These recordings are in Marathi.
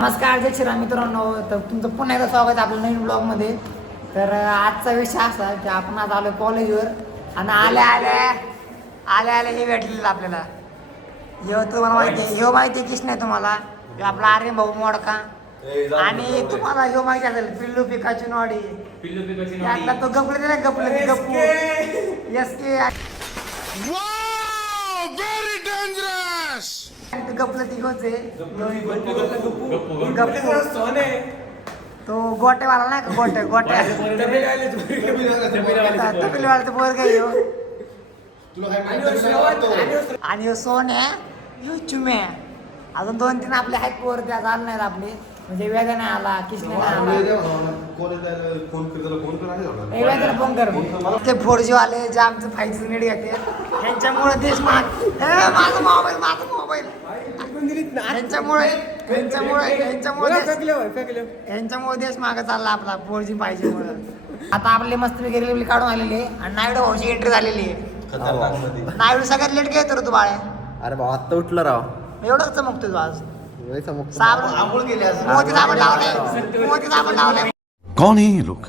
नमस्कार जय श्रीराम मित्रांनो, तर तुमचं पुन्हा एकदा स्वागत आहे आपल्या नवीन ब्लॉगमध्ये. तर आजचा विषय असा की आपण आज आलो कॉलेजवर आणि आल्या हे भेटलेलं आपल्याला. तुम्हाला माहिती किस नाही तुम्हाला आपला आर्यन भाऊ मोडका. आणि तुम्हाला ह्यो माहिती असेल पिल्लू पिकाची नॉडी. त्यातला तो गप्पू यस के गपलं तिघोचे तो गोटेवाला नाही का गोट्या तमिलवाला पोर काय आणि ह्यो सोन्या ह्यो चिम्या अजून 2-3 आपले आहेत पोर त्या झालं नाहीत आपले. म्हणजे वेगळा नाही आला किसने नाही आला फोन कर ते 4G वाले जे आमचं 5G नेट घेते त्यांच्यामुळे देश माझा मोबाईल यांच्यामुळे देश मागे चालला आपला 4G पाहिजे म्हणून. आता आपले मस्त वगैरे काढून आलेले आणि नायडू भाऊची एंट्री झालेली आहे. नायडू सगळ्यात लेट घेतो रे तू बाळे. अरे भाऊ आता उठलं राव. एवढंच चमकतोय तू आज. कौन है ये लोग,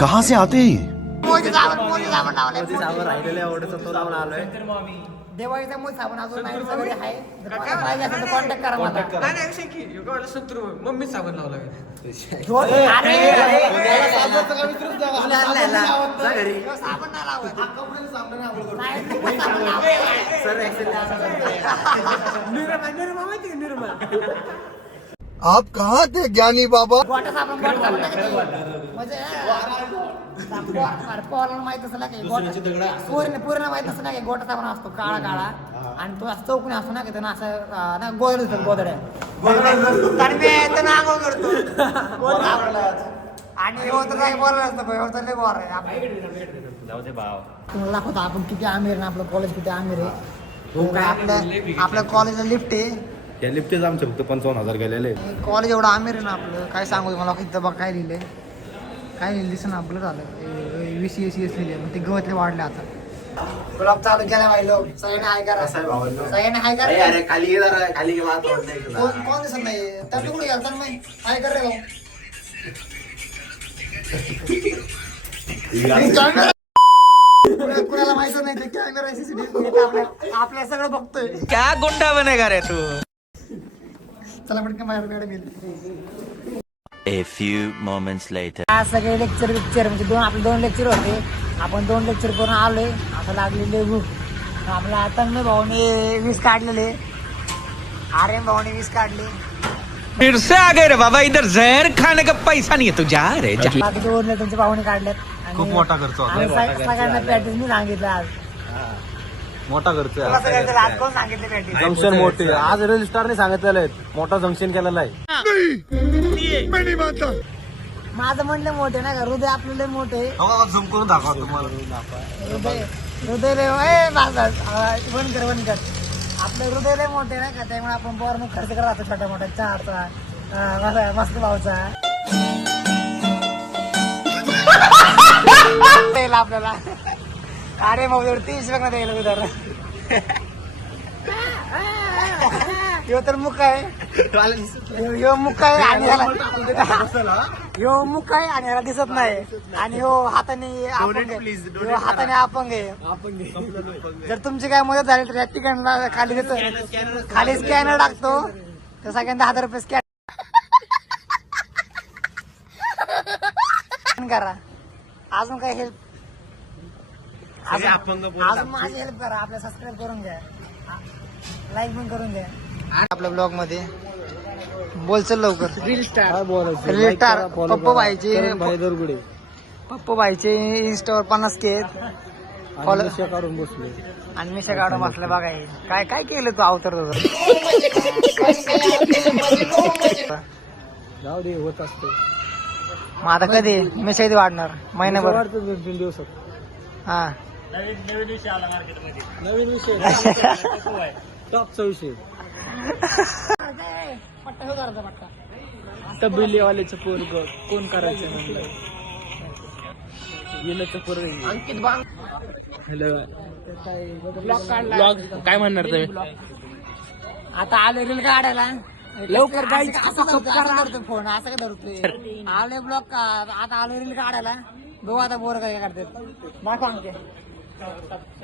कहाँ से आते हैं ये? दिवाळीचा मूळ साबण अजून नाही सगळे आहे. पाहिजे असेल तर कॉन्टॅक्ट करा मला. मम्मी साबण लावला साबण नाही लावत. आप कहाँ थे ज्ञानी बाबा? गोटा साबण म्हणजे पोराला माहित असं ना पूर्ण माहित असं ना की गोटा साबण असतो काळा आणि तो असं चौकणी असतो ना की त्यांना असं ना गोदड्या आंघोळ करतो आणि हो तर काही बोलायला असतं हो तर लय बोर आहे. तुम्हाला दाखवतो आपण किती आमिर ना आपलं कॉलेज किती आमिर आहे. आपल्या कॉलेजला लिफ्ट आहे. या लिफ्टच आमच्या फक्त 55,000 गेलेले. कॉलेज एवढं आमिर आहे ना आपलं काय सांगू तुम्हाला. इथं बघ काय लिहिलंय दिसं ना आपलं झालं VCS लिहिले मग ते गवतले वाढले. आता ब्लॉग चालू केला पाहिजे सगळ्यांनी हाय करा. सगळ्यांनी हाय करा. कोण दिसत नाही तर कुठे गेला तर मग हाय कर रे भाऊ. कुणाला माहिती नाही ते कॅमेरा CCTV आपल्या सगळं बघतोय. क्या गुंडा बनेगा रे तू. चला पटकन मॅडम गेली. A few moments later. आज सगळे लेक्चर म्हणजे आपले 2 लेक्चर होते. आपण 2 लेक्चर करून आलोय. आता लागलेले भूक. आपल्या तन्मय भाऊने 20 काढलेले. आर्यन भाऊने 20 काढले. फिर से आ गए रे बाबा. इधर जहर खाने का पैसा नहीं है. तू जा रे जा. बाकी 2 तुमच्या भाऊने काढल्यात. खूप मोठा खर्च होता. सगळ्यांना प्रॅक्टिस मी सांगितलं आज. मोठा खर्च तुला सगळ्यांना रात कोण सांगितलं प्रॅक्टिस. जंक्शन मोठे आज रील स्टारने सांगितलेलं आहे मोठा जंक्शन केलेला आहे. माझं म्हणलं मोठे ना का हृदय आपलं लय मोठे. झूम करून दाखवा तुम्हाला. हृदय लय बंद कर. आपलं हृदय लय मोठे नाही का त्यामुळे आपण बोर खर्च करत राहतो छोट्या मोठ्या चारचा मस्त भाऊचा आपल्याला. अरे भाऊ 30 लग्न द्यायला उदार यो तर मुख आहे. यो मुख आहे आणि यो मुख आहे आणि ह्याला दिसत नाही. आणि हो हाताने अपंग आहे. जर तुमची काय मदत झाली तर या ठिकाणी खाली स्कॅनर टाकतो तर सगळ्यांना 1000 रुपये स्कॅन करा. अजून काय हेल्प अजून माझी हेल्प करा. आपल्या सबस्क्राईब करून घ्या. लाईक पण करून घ्या. आपल्या ब्लॉग मध्ये बोलचल लवकर. रील स्टार पप्पू भाईचे इंस्टावर 50K काढून बसले आणि मिशा काढून बसले. बघा काय काय केलं तू अवतर जाऊ दे होत असते. मग आता कधी मिशा किती वाढणार. महिनाभर 2 दिवसात. हा नवीन विषय टॉपचा विषय. तबेलीवाल्याचं पोरग कोण करायचं म्हणलं. अंकित बांग. हॅलो ब्लॉग काय म्हणणार तुम्ही? आता आलो रील काढायला लवकर जायचं. फोन असं काय धरतोय आले ब्लॉक आता आलो रील काढायला बघू आता बोर काय करतात दाखव आमचे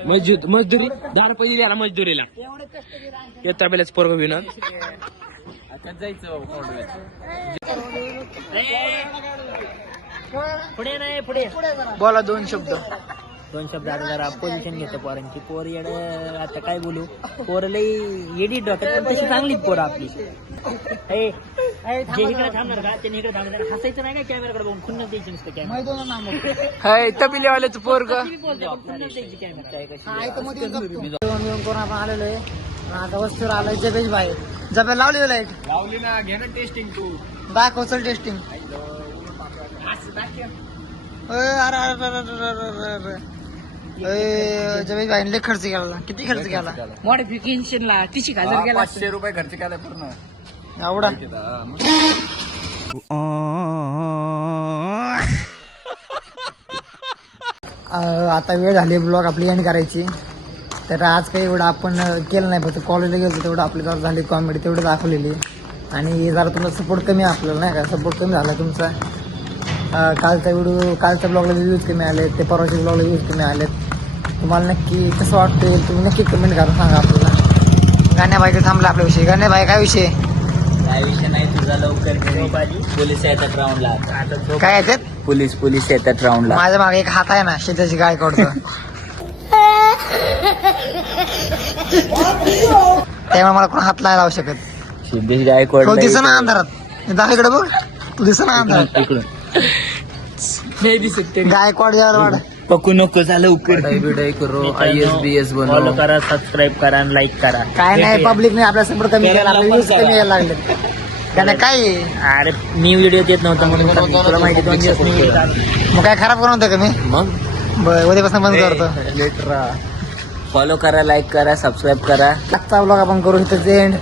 मजदुरी 10 रुपये दिली याला मजदुरीला एवढे कष्ट केले आणि येता बेलाच पोरग घेऊन पुढे नाही पुढे बोला 2 शब्द आता जरा पोझिशन घेतो पोरांची पोर येड आता काय बोलू पोर लई येडी डोक्यात पण तशी चांगलीच पोर आपली जे इकडे थांबणार का त्याने इकडे थांबणार हसायचं नाही का कॅमेराकडे बघून खुन्नस द्यायची नसतं कॅमेरा हाय तबिलेवाल्याचं पोरग करून आपण आलेलो आहे आता वस्तूवर आलोय जबेश भाई जबे लावली लाईट लावली ना घे ना टेस्टिंग तू दाखव चल टेस्टिंग जबेश भाईने लय खर्च केला किती खर्च केला मॉडिफिकेशनला 30,000 गेला 500 रुपये खर्च केलाय पूर्ण एवढा आता वेळ झाली ब्लॉग आपली एंड करायची तर आज काही एवढं आपण केलं नाही फक्त कॉलेजला गेलो तेवढं आपली जरा झाली कॉमेडी तेवढं दाखवलेली आणि जरा तुमचा सपोर्ट कमी आहे आपल्याला नाही का सपोर्ट कमी झाला तुमचा कालच्या ब्लॉगला व्ह्यूज कमी आले ते परवाच्या ब्लॉगला व्ह्यूज कमी आलेत तुम्हाला नक्की कसं वाटतं तुम्ही नक्की कमेंट करा सांगा आपल्याला गाण्याबाईकडे थांबला आपला विषय गाण्याबाई काय विषय काय विषय नाही तुझा लवकर पोलीस येतात राऊंडला काय येतात पोलीस येतात राऊंडला माझ्या मागे एक हात आहे ना शेताची गाय काढतो त्यामुळे मला कोण हात नाही लावू शकत सिद्धेश गायकवाड तो दिसना अंधारात दाखव इकडे बघ तू दिसना अंधारात नाही दिसत गायकवाड वाड पकू नको झालं लवकर ISBS फॉलो करा सबस्क्राईब करा आणि लाईक करा काय नाही पब्लिक नाही आपल्या सपोर्ट कमी केला आपले व्ह्यूज कमी यायला लागले त्याने काय अरे मी व्हिडिओ देत नव्हता म्हणून तुला माहिती 2 दिवस मी मग काय खराब करून होतं का मी मग बरं उद्यापासून बंद करतो फॉलो करा लाईक करा सबस्क्राईब करा आजचा ब्लॉग आपण करू इथं एंड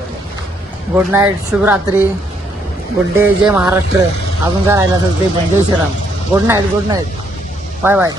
गुड नाईट शुभरात्री गुड डे जय महाराष्ट्र अजून काय राहिलं असेल ते पण जय Shriram good night bye bye